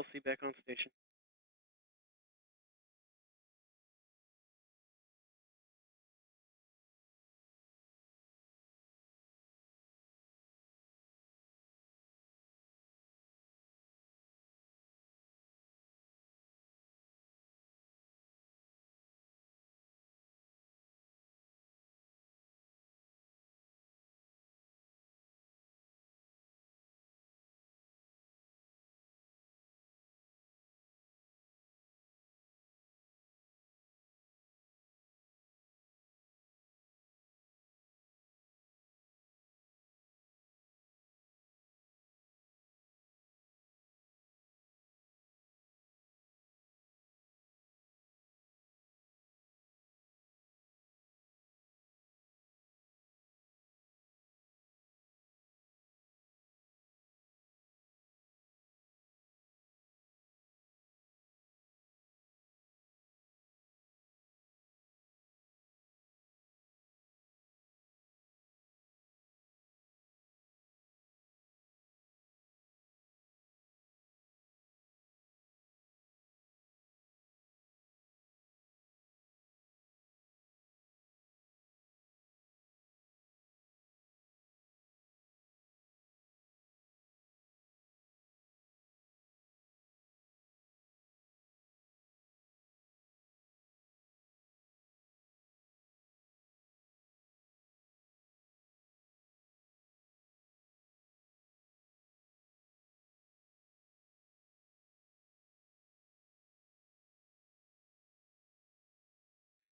LC back on station.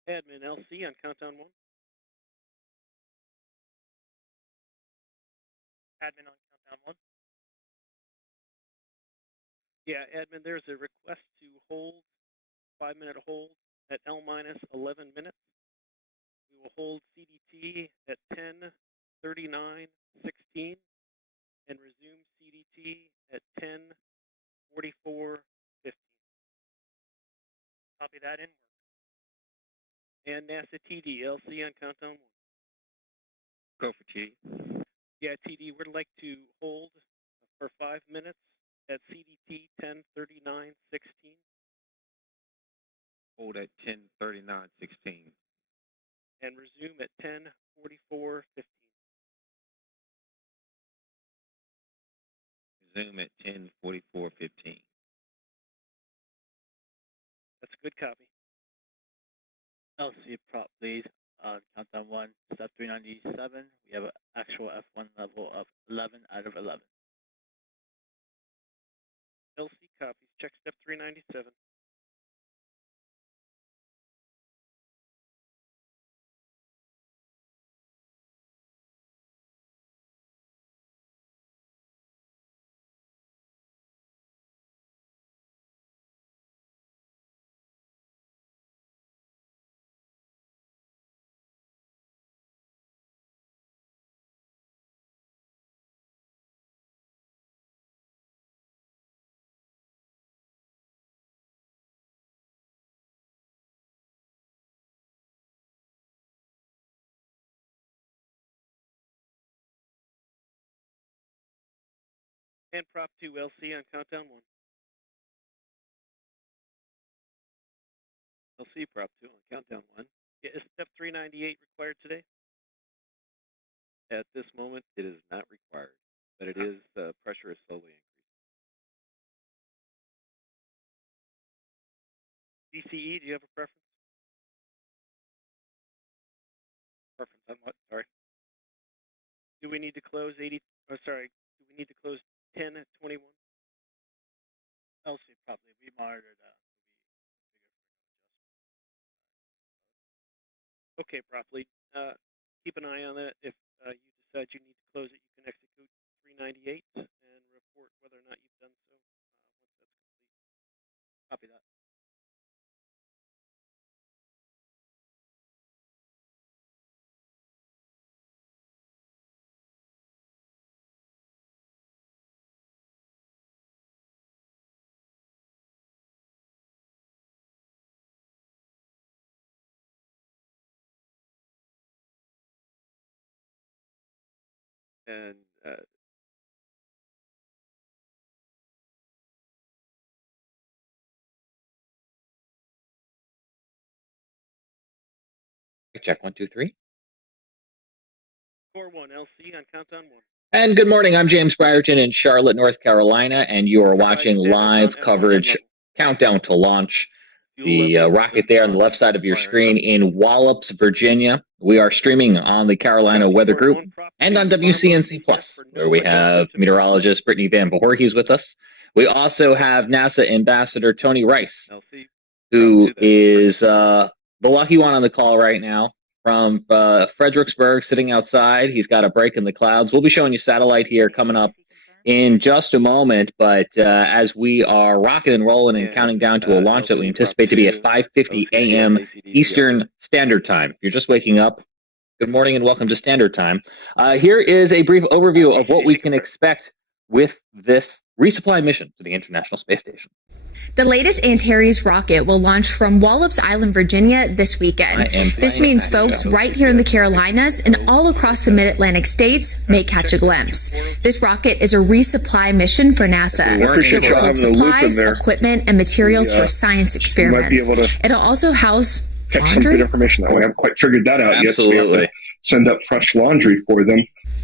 Admin LC on countdown 1. Admin on countdown 1. Yeah, admin, there's a request to hold, 5-minute hold at L minus 11 minutes. We will hold CDT at 10:39:16 and resume CDT at 10:44:15. Copy that in work. And NASA TD, LC on countdown 1. Go for T. Yeah, TD, we'd like to hold for 5 minutes at CDT 10:39:16. Hold at 10:39:16. And resume at 10:44:15. Resume at 10:44:15. That's a good copy. LC prop lead on countdown 1, step 397. We have an actual F1 level of 11 out of 11. LC copies. Check step 397. And prop 2 LC on countdown 1. LC prop 2 on countdown 1. Yeah, is step 398 required today? At this moment, it is not required, but it is, pressure is slowly increasing. DCE, do you have a preference? Preference on what? Sorry. Do we need to close 80? Oh, sorry. Do we need to close 10:21? LC probably. We monitored Okay, prop lead. Keep an eye on that. If you decide you need to close it, you can execute 398 and report whether or not you've done so once that's complete. Copy that. And Check 1, 2, 3. Score 1, LC on countdown 1. And good morning. I'm James Brierton in Charlotte, North Carolina, and you are watching live coverage countdown to launch. The rocket there on the left side of your screen in Wallops, Virginia. We are streaming on the Carolina Weather Group and on WCNC Plus, where we have meteorologist Brittany Van Voorhees with us. We also have NASA Ambassador Tony Rice, who is the lucky one on the call right now from Fredericksburg, sitting outside. He's got a break in the clouds. We'll be showing you satellite here coming up in just a moment, but as we are rocking and rolling and counting down to a launch that we anticipate to be at 5:50 a.m. Eastern Standard Time. If you're just waking up, good morning and welcome to Standard Time. Here is a brief overview of what we can expect with this resupply mission to the International Space Station. The latest Antares rocket will launch from Wallops Island, Virginia this weekend. This means folks right here in the Carolinas and all across the mid-Atlantic states may catch a glimpse. This rocket is a resupply mission for NASA. It will hold supplies, equipment, and materials for science experiments. It'll also house catch some good information that way. I haven't quite figured that out yet, so we have to send up fresh laundry for them.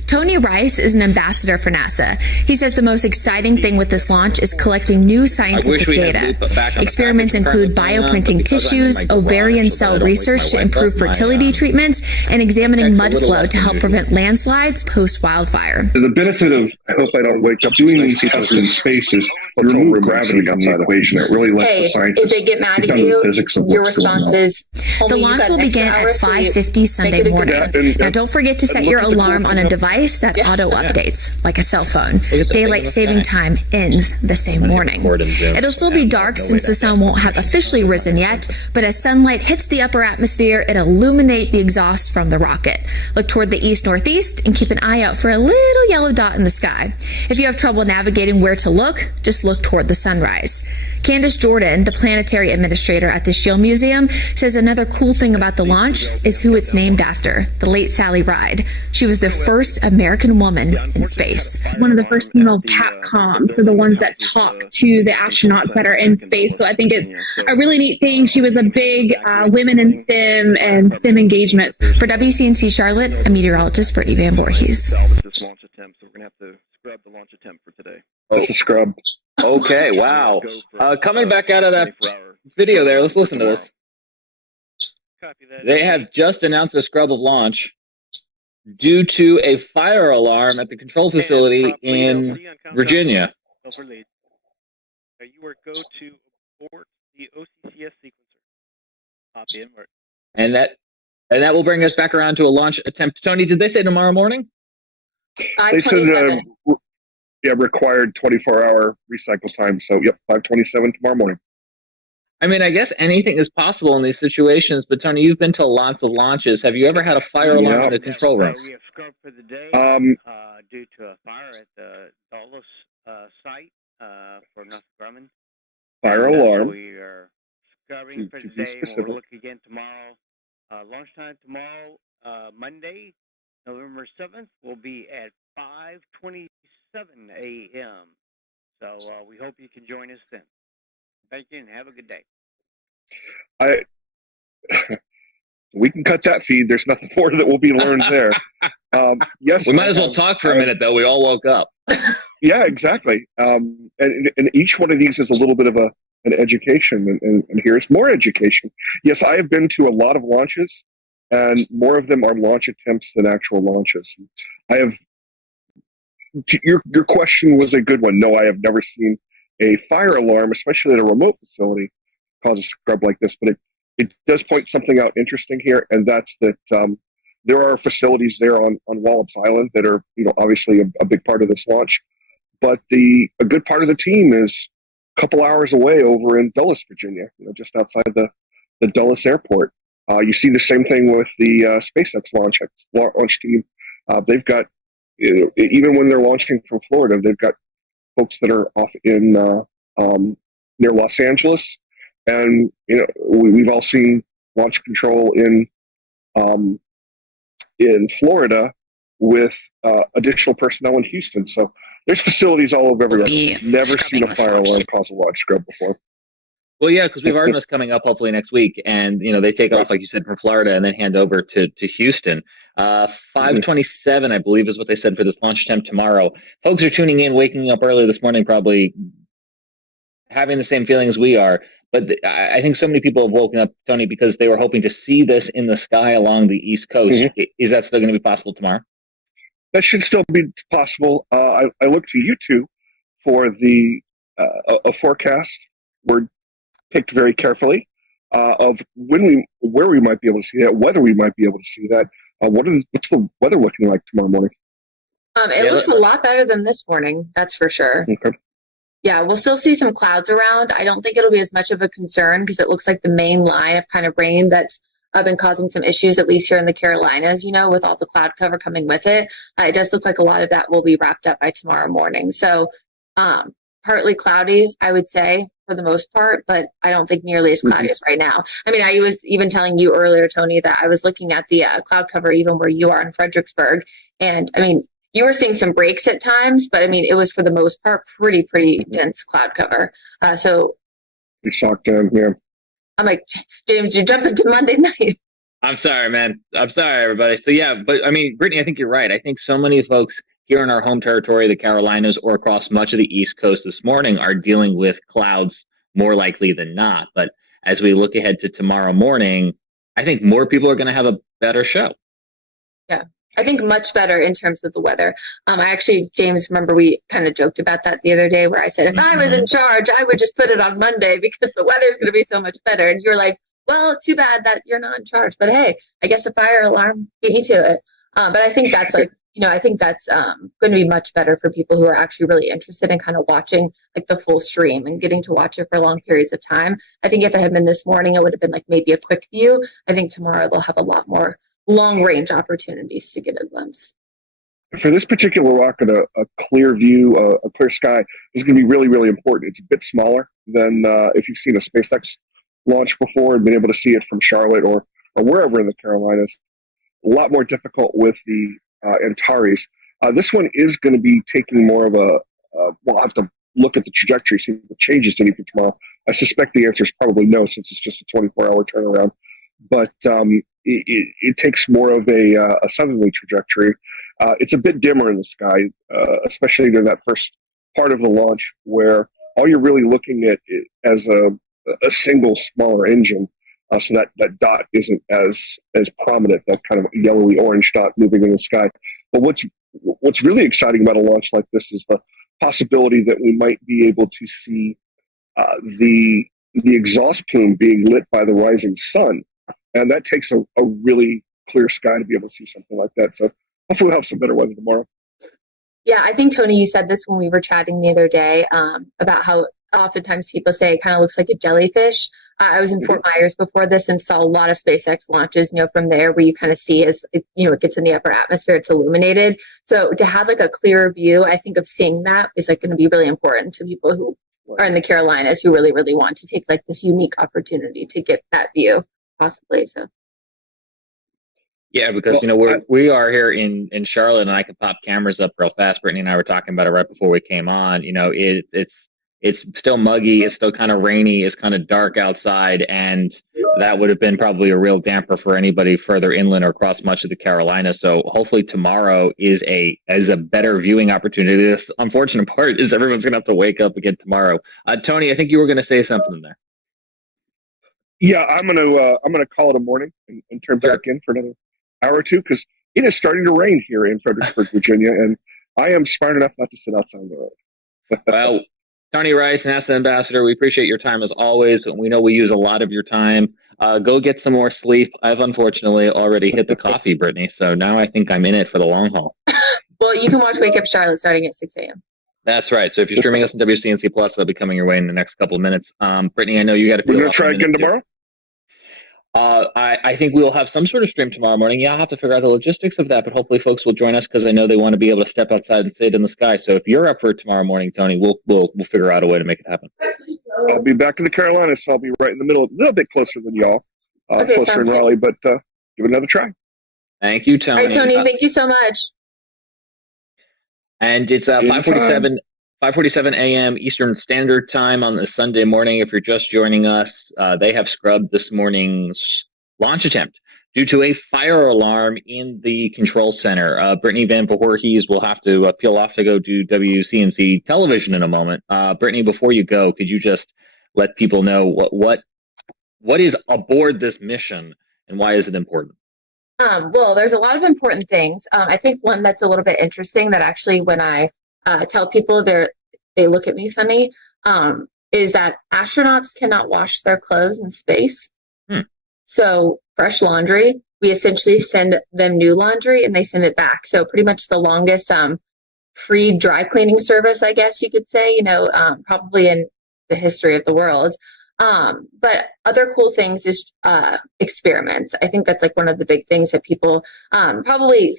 Tony Rice is an ambassador for NASA. He says the most exciting thing with this launch is collecting new scientific data. Experiments include bioprinting tissues, ovarian cell research to improve fertility treatments, and examining mud flow to help prevent landslides post-wildfire. The benefit of, I hope I don't wake up doing these tests in space is you remove gravity from the equation. It really lets the scientists if they get mad at you, your response is, the launch will begin at 5:50 Sunday morning. Now don't forget to set your alarm on a device that auto-updates, like a cell phone. Daylight saving time ends the same morning. It'll still be dark since the sun won't have officially risen yet, but as sunlight hits the upper atmosphere, it'll illuminate the exhaust from the rocket. Look toward the east-northeast and keep an eye out for a little yellow dot in the sky. If you have trouble navigating where to look, just look toward the sunrise. Candace Jordan, the planetary administrator at the Shield Museum, says another cool thing about the launch is who it's named after, the late Sally Ride. She was the first American woman in space. One of the first female CATCOM, so the ones that talk to the astronauts that are in space. So I think it's a really neat thing. She was a big women in STEM and STEM engagement. For WCNC Charlotte, a meteorologist, Brittany Van Voorhees. This launch attempt, so we're going to have to scrub the launch attempt for today. That's a scrub. Okay, wow. Coming back out of that video there, let's listen to this. They have just announced a scrub of launch due to a fire alarm at the control facility in Virginia. You are go to abort the OCCS sequencer. Copy invert. And that will bring us back around to a launch attempt. Tony, did they say tomorrow morning? They said required 24-hour recycle time. So, 5:27 tomorrow morning. I mean, I guess anything is possible in these situations, but Tony, you've been to lots of launches. Have you ever had a fire alarm in the control room? We have scrubbed for the day due to a fire at the Wallops site for Northrop Grumman. Fire alarm. We are scrubbing for the day, and we'll look again tomorrow. Lunchtime tomorrow, Monday, November 7th, will be at 5:27 a.m. So we hope you can join us then. Thank you and have a good day. We can cut that feed. There's nothing more that will be learned there. Yes, we might as well talk for a minute, though. We all woke up. Yeah, exactly. And each one of these is a little bit of an education, and here's more education. Yes, I have been to a lot of launches, and more of them are launch attempts than actual launches. I have. Your question was a good one. No, I have never seen a fire alarm, especially at a remote facility, cause a scrub like this. But it does point something out interesting here, and that's that there are facilities there on Wallops Island that are, obviously a big part of this launch. But a good part of the team is a couple hours away over in Dulles, Virginia, just outside the Dulles airport. You see the same thing with the SpaceX launch team. They've got, even when they're launching from Florida, they've got folks that are off in near Los Angeles, and we've all seen launch control in Florida with additional personnel in Houston. So there's facilities all over everywhere. Never seen a fire alarm cause a launch scrub before. Well, yeah, because we have Artemis coming up hopefully next week, and they take off like you said from Florida and then hand over to Houston. 5:27, I believe, is what they said for this launch attempt tomorrow. Folks are tuning in, waking up early this morning, probably having the same feelings we are. But I think so many people have woken up, Tony, because they were hoping to see this in the sky along the East Coast. Is that still going to be possible tomorrow? That should still be possible. I look to you two for the a forecast. We're picked very carefully of where we might be able to see that, whether we might be able to see that. What's the weather looking like tomorrow morning? It looks a lot better than this morning, that's for sure. Okay. Yeah, we'll still see some clouds around. I don't think it'll be as much of a concern because it looks like the main line of kind of rain that's been causing some issues, at least here in the Carolinas, with all the cloud cover coming with it. It does look like a lot of that will be wrapped up by tomorrow morning. So partly cloudy, I would say, for the most part, but I don't think nearly as cloudy as right now. I mean, I was even telling you earlier, Tony, that I was looking at the cloud cover even where you are in Fredericksburg. And I mean, you were seeing some breaks at times, but I mean, it was for the most part pretty dense cloud cover. So we shocked down here. I'm like, James, you're jumping to Monday night. I'm sorry, man. I'm sorry, everybody. So yeah, but I mean, Brittany, I think you're right. I think so many folks here in our home territory, the Carolinas, or across much of the East Coast this morning are dealing with clouds more likely than not. But as we look ahead to tomorrow morning, I think more people are going to have a better show. Yeah. I think much better in terms of the weather. I actually, James, remember we kind of joked about that the other day where I said, if I was in charge, I would just put it on Monday because the weather's going to be so much better. And you're like, well, too bad that you're not in charge. But hey, I guess a fire alarm beat me to it. But I think that's I think that's going to be much better for people who are actually really interested in kind of watching like the full stream and getting to watch it for long periods of time. I think if it had been this morning, it would have been like maybe a quick view. I think tomorrow they'll have a lot more long range opportunities to get a glimpse. For this particular rocket, a clear view, a clear sky is going to be really, really important. It's a bit smaller than if you've seen a SpaceX launch before and been able to see it from Charlotte or wherever in the Carolinas. A lot more difficult with the Antares. This one is going to be taking more of we'll have to look at the trajectory, see if it changes anything tomorrow. I suspect the answer is probably no, since it's just a 24-hour turnaround. But it takes more of a southerly trajectory. It's a bit dimmer in the sky, especially during that first part of the launch, where all you're really looking at it as a single smaller engine. So that dot isn't as prominent, that kind of yellowy orange dot moving in the sky. But what's really exciting about a launch like this is the possibility that we might be able to see the exhaust plume being lit by the rising sun. And that takes a really clear sky to be able to see something like that. So hopefully we'll have some better weather tomorrow. Yeah, I think, Tony, you said this when we were chatting the other day about how oftentimes people say it kind of looks like a jellyfish. I was in Fort Myers before this and saw a lot of SpaceX launches, from there where you kind of see as, it gets in the upper atmosphere, it's illuminated. So to have like a clearer view, I think of seeing that is like going to be really important to people who are in the Carolinas who really, really want to take like this unique opportunity to get that view possibly. So. Yeah, because we are here in Charlotte, and I can pop cameras up real fast. Brittany and I were talking about it right before we came on. It's still muggy, it's still kind of rainy, it's kind of dark outside, and that would have been probably a real damper for anybody further inland or across much of the Carolinas. So hopefully tomorrow is a better viewing opportunity. This unfortunate part is everyone's gonna have to wake up again tomorrow. Tony, I think you were gonna say something there. Yeah, I'm gonna call it a morning and turn back in for another hour or two, because it is starting to rain here in Fredericksburg, Virginia, and I am smart enough not to sit outside on the road. Well, Tony Rice, NASA Ambassador, we appreciate your time as always. We know we use a lot of your time. Go get some more sleep. I've unfortunately already hit the coffee, Brittany, so now I think I'm in it for the long haul. Well, you can watch Wake Up Charlotte starting at 6 a.m. That's right. So if you're streaming us on WCNC Plus, that'll be coming your way in the next couple of minutes. Brittany, I know you got to. We're going to try again tomorrow? I think we'll have some sort of stream tomorrow morning. Yeah, I'll have to figure out the logistics of that, but hopefully folks will join us because I know they want to be able to step outside and see it in the sky. So if you're up for it tomorrow morning, Tony, we'll figure out a way to make it happen. I'll be back in the Carolinas, so I'll be right in the middle, a little bit closer than y'all, closer in Raleigh, but give it another try. Thank you, Tony. All right, Tony, thank you so much. And it's 5:47. 5:47 a.m. Eastern Standard Time on the Sunday morning. If you're just joining us, they have scrubbed this morning's launch attempt due to a fire alarm in the control center. Brittany Van Voorhees will have to peel off to go do WCNC television in a moment. Brittany, before you go, could you just let people know what is aboard this mission and why is it important? Well, there's a lot of important things. I think one that's a little bit interesting that actually when I tell people they look at me funny, is that astronauts cannot wash their clothes in space. So fresh laundry, we essentially send them new laundry and they send it back. So pretty much the longest free dry cleaning service, I guess you could say, probably in the history of the world. But other cool things is experiments. I think that's like one of the big things that people probably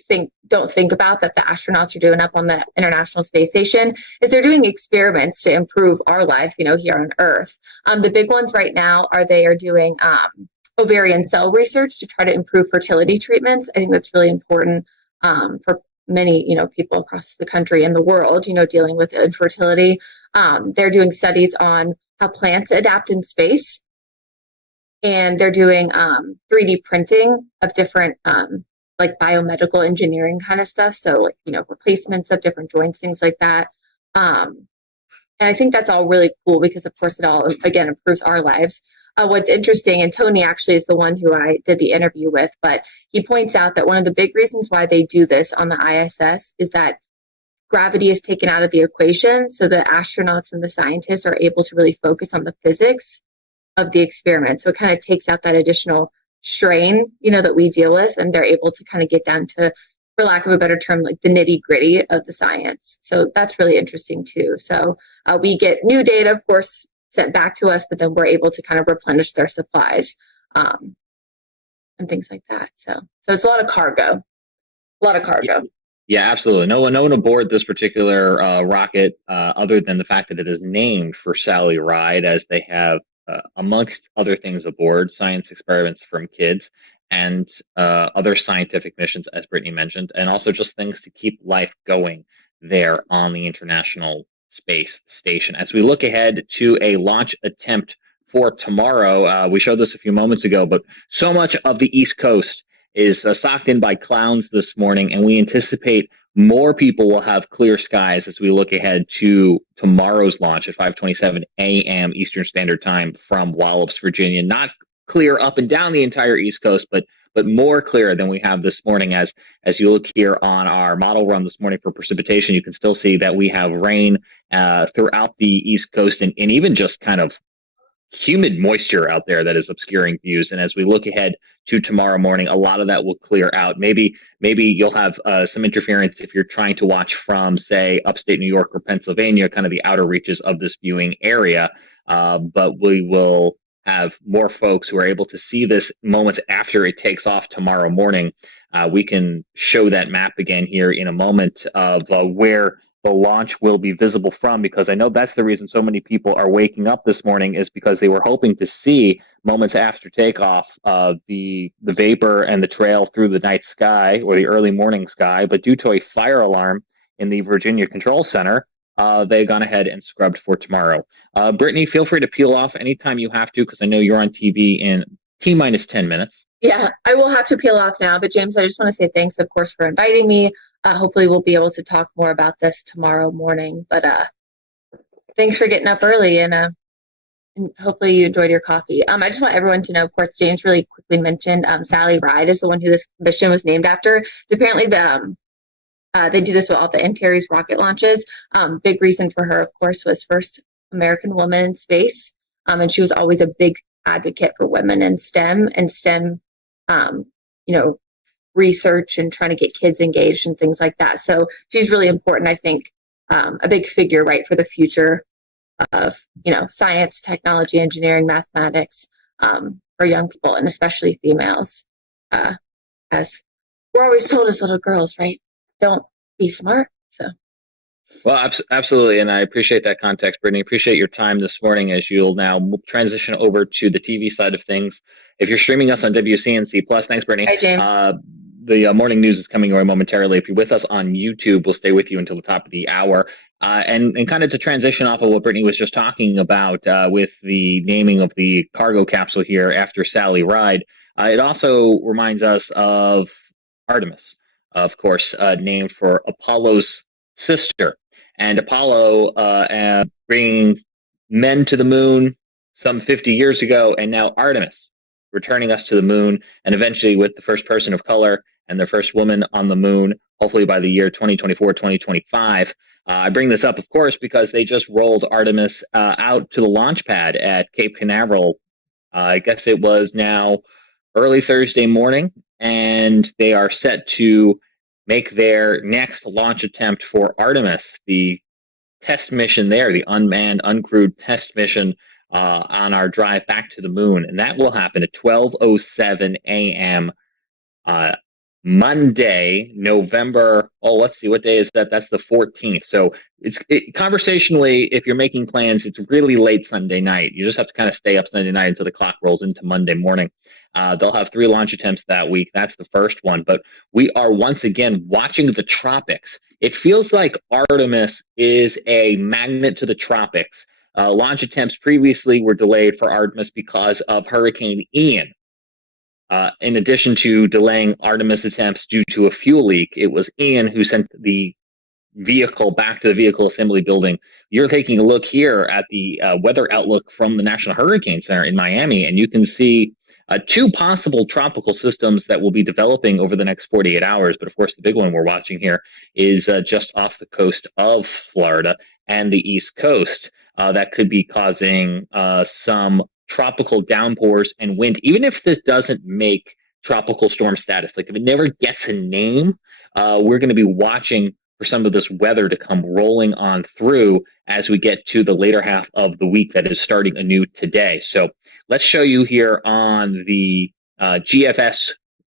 don't think about that the astronauts are doing up on the International Space Station is they're doing experiments to improve our life, here on Earth. The big ones right now they are doing ovarian cell research to try to improve fertility treatments. I think that's really important for many, people across the country and the world, dealing with infertility. They're doing studies on how plants adapt in space. And they're doing 3D printing of different like biomedical engineering kind of stuff. So, replacements of different joints, things like that. And I think that's all really cool because, of course, it all, again, improves our lives. What's interesting, and Tony actually is the one who I did the interview with, but he points out that one of the big reasons why they do this on the ISS is that gravity is taken out of the equation. So the astronauts and the scientists are able to really focus on the physics of the experiment. So it kind of takes out that additional strain, that we deal with, and they're able to kind of get down to, for lack of a better term, like the nitty gritty of the science. So that's really interesting too. So we get new data, of course, sent back to us, but then we're able to kind of replenish their supplies and things like that. So it's a lot of cargo. Yeah, absolutely. No one aboard this particular rocket, other than the fact that it is named for Sally Ride, as they have, amongst other things aboard, science experiments from kids and other scientific missions, as Brittany mentioned, and also just things to keep life going there on the International Space Station. As we look ahead to a launch attempt for tomorrow, we showed this a few moments ago, but so much of the East Coast is socked in by clouds this morning, and we anticipate more people will have clear skies as we look ahead to tomorrow's launch at 5:27 a.m. Eastern Standard Time from Wallops, Virginia. Not clear up and down the entire East Coast, but more clear than we have this morning. As you look here on our model run this morning for precipitation, you can still see that we have rain throughout the East Coast and even just kind of humid moisture out there that is obscuring views. And as we look ahead to tomorrow morning, a lot of that will clear out. Maybe you'll have some interference if you're trying to watch from, say, upstate New York or Pennsylvania, kind of the outer reaches of this viewing area. But we will have more folks who are able to see this moments after it takes off tomorrow morning. We can show that map again here in a moment of where the launch will be visible from, because I know that's the reason so many people are waking up this morning, is because they were hoping to see moments after takeoff the vapor and the trail through the night sky or the early morning sky. But due to a fire alarm in the Virginia Control Center, they've gone ahead and scrubbed for tomorrow. Brittany, feel free to peel off anytime you have to, because I know you're on TV in T-minus 10 minutes. Yeah, I will have to peel off now. But James, I just want to say thanks, of course, for inviting me. Hopefully we'll be able to talk more about this tomorrow morning. But thanks for getting up early, and hopefully you enjoyed your coffee. I just want everyone to know, of course, James really quickly mentioned Sally Ride is the one who this mission was named after. Apparently they do this with all the Antares rocket launches. Big reason for her, of course, was first American woman in space. And she was always a big advocate for women in STEM and STEM, research and trying to get kids engaged and things like that. So she's really important, I think, a big figure, right, for the future of, science, technology, engineering, mathematics, for young people, and especially females. As we're always told as little girls, right? Don't be smart. So. Well, absolutely, and I appreciate that context, Brittany. Appreciate your time this morning as you'll now transition over to the TV side of things. If you're streaming us on WCNC Plus, thanks, Brittany. Hi, James. the morning news is coming your way momentarily. If you're with us on YouTube, we'll stay with you until the top of the hour. And kind of to transition off of what Brittany was just talking about with the naming of the cargo capsule here after Sally Ride, it also reminds us of Artemis, of course, named for Apollo's sister. And Apollo bringing men to the moon some 50 years ago, and now Artemis returning us to the moon, and eventually with the first person of color and the first woman on the moon, hopefully by the year 2024, 2025. I bring this up, of course, because they just rolled Artemis out to the launch pad at Cape Canaveral. I guess it was now early Thursday morning, and they are set to make their next launch attempt for Artemis, the test mission there, the unmanned, uncrewed test mission on our drive back to the moon. And that will happen at 12:07 a.m. Monday, November. Oh, let's see, what day is that? That's the 14th. So conversationally, if you're making plans, it's really late Sunday night. You just have to kind of stay up Sunday night until the clock rolls into Monday morning. They'll have 3 launch attempts that week. That's the first one. But we are once again watching the tropics. It feels like Artemis is a magnet to the tropics. Launch attempts previously were delayed for Artemis because of Hurricane Ian. In addition to delaying Artemis attempts due to a fuel leak, it was Ian who sent the vehicle back to the vehicle assembly building. You're taking a look here at the weather outlook from the National Hurricane Center in Miami, and you can see 2 possible tropical systems that will be developing over the next 48 hours. But of course, the big one we're watching here is just off the coast of Florida and the East Coast. That could be causing some tropical downpours and wind, even if this doesn't make tropical storm status. Like if it never gets a name, we're going to be watching for some of this weather to come rolling on through as we get to the later half of the week that is starting anew today. So let's show you here on the GFS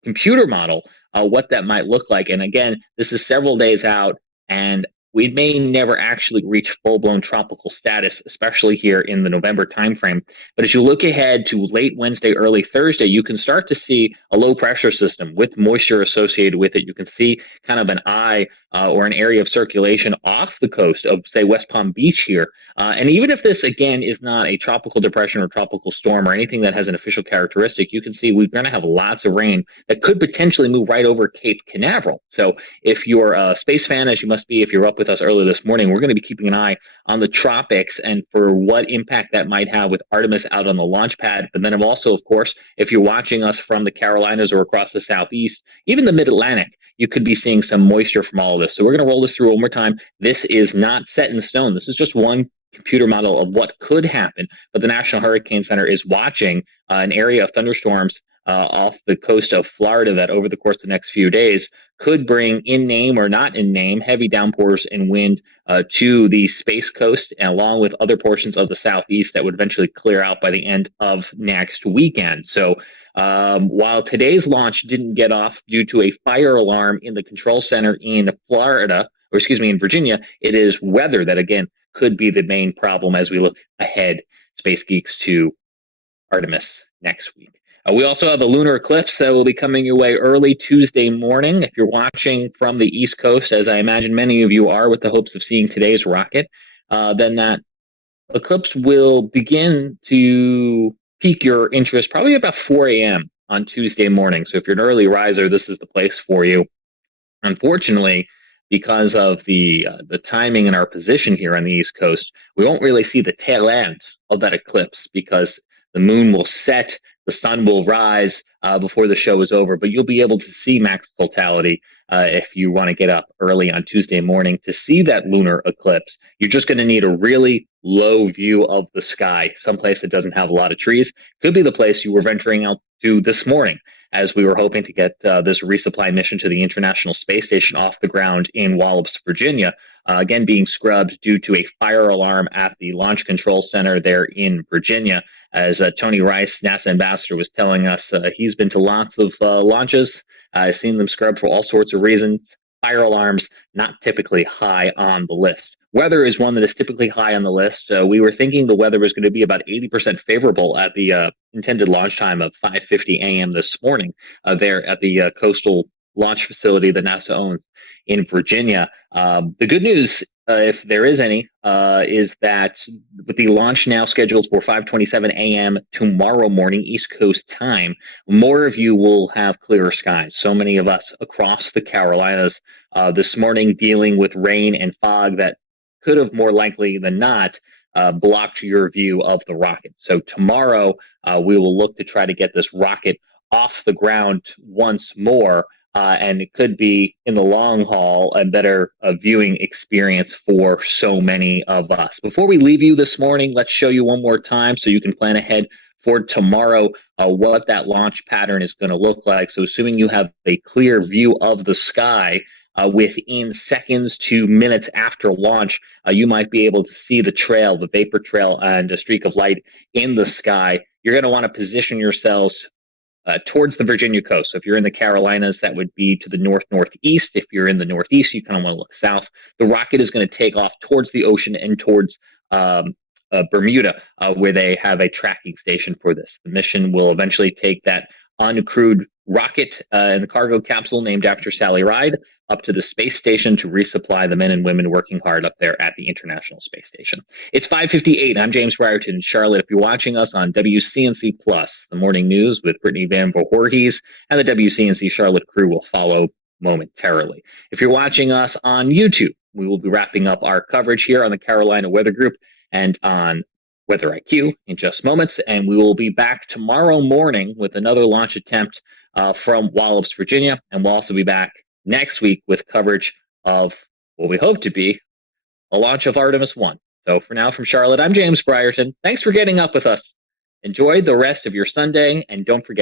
computer model what that might look like. And again, this is several days out, and we may never actually reach full-blown tropical status, especially here in the November timeframe. But as you look ahead to late Wednesday, early Thursday, you can start to see a low-pressure system with moisture associated with it. You can see kind of an eye or an area of circulation off the coast of, say, West Palm Beach here. And even if this, again, is not a tropical depression or tropical storm or anything that has an official characteristic, you can see we're going to have lots of rain that could potentially move right over Cape Canaveral. So if you're a space fan, as you must be, if you're up with us early this morning, we're going to be keeping an eye on the tropics and for what impact that might have with Artemis out on the launch pad. But then also, of course, if you're watching us from the Carolinas or across the Southeast, even the Mid-Atlantic, you could be seeing some moisture from all of this. So we're going to roll this through one more time. This is not set in stone. This is just one computer model of what could happen. But the National Hurricane Center is watching an area of thunderstorms off the coast of Florida that over the course of the next few days could bring in name or not in name heavy downpours and wind to the Space Coast, and along with other portions of the Southeast that would eventually clear out by the end of next weekend. So while today's launch didn't get off due to a fire alarm in the control center in in Virginia, it is weather that, again, could be the main problem as we look ahead, Space Geeks, to Artemis next week. We also have a lunar eclipse that will be coming your way early Tuesday morning. If you're watching from the East Coast, as I imagine many of you are with the hopes of seeing today's rocket, then that eclipse will begin to pique your interest probably about 4 a.m. on Tuesday morning. So if you're an early riser, this is the place for you. Unfortunately, because of the timing and our position here on the East Coast, we won't really see the tail end of that eclipse because the moon will set, the sun will rise before the show is over, but you'll be able to see max totality if you want to get up early on Tuesday morning to see that lunar eclipse. You're just going to need a really low view of the sky, someplace that doesn't have a lot of trees. Could be the place you were venturing out to this morning, as we were hoping to get this resupply mission to the International Space Station off the ground in Wallops, Virginia, again being scrubbed due to a fire alarm at the Launch Control Center there in Virginia. As Tony Rice, NASA ambassador, was telling us, he's been to lots of launches, seen them scrubbed for all sorts of reasons. Fire alarms, not typically high on the list. Weather is one that is typically high on the list. We were thinking the weather was going to be about 80% favorable at the intended launch time of 5:50 a.m. this morning there at the coastal launch facility that NASA owns in Virginia. The good news, if there is any, is that with the launch now scheduled for 5:27 a.m. tomorrow morning, East Coast time, more of you will have clearer skies. So many of us across the Carolinas this morning dealing with rain and fog that could have more likely than not blocked your view of the rocket. So tomorrow we will look to try to get this rocket off the ground once more. And it could be, in the long haul, a better viewing experience for so many of us. Before we leave you this morning, let's show you one more time so you can plan ahead for tomorrow what that launch pattern is going to look like. So assuming you have a clear view of the sky, within seconds to minutes after launch, you might be able to see the trail, the vapor trail, and a streak of light in the sky. You're going to want to position yourselves towards the Virginia coast. So if you're in the Carolinas, that would be to the northeast. If you're in the northeast, you kind of want to look south. The rocket is going to take off towards the ocean and towards Bermuda, where they have a tracking station for this. The mission will eventually take that uncrewed rocket and the cargo capsule named after Sally Ride up to the space station to resupply the men and women working hard up there at the International Space Station. It's 5:58. I'm James Brierton in Charlotte. If you're watching us on WCNC Plus, the morning news with Brittany Van Voorhees and the WCNC Charlotte crew will follow momentarily. If you're watching us on YouTube, we will be wrapping up our coverage here on the Carolina Weather Group and on Weather IQ in just moments, and we will be back tomorrow morning with another launch attempt from Wallops, Virginia, and we'll also be back next week with coverage of what we hope to be a launch of Artemis 1. So for now, from Charlotte, I'm James Brierton. Thanks for getting up with us. Enjoy the rest of your Sunday, and don't forget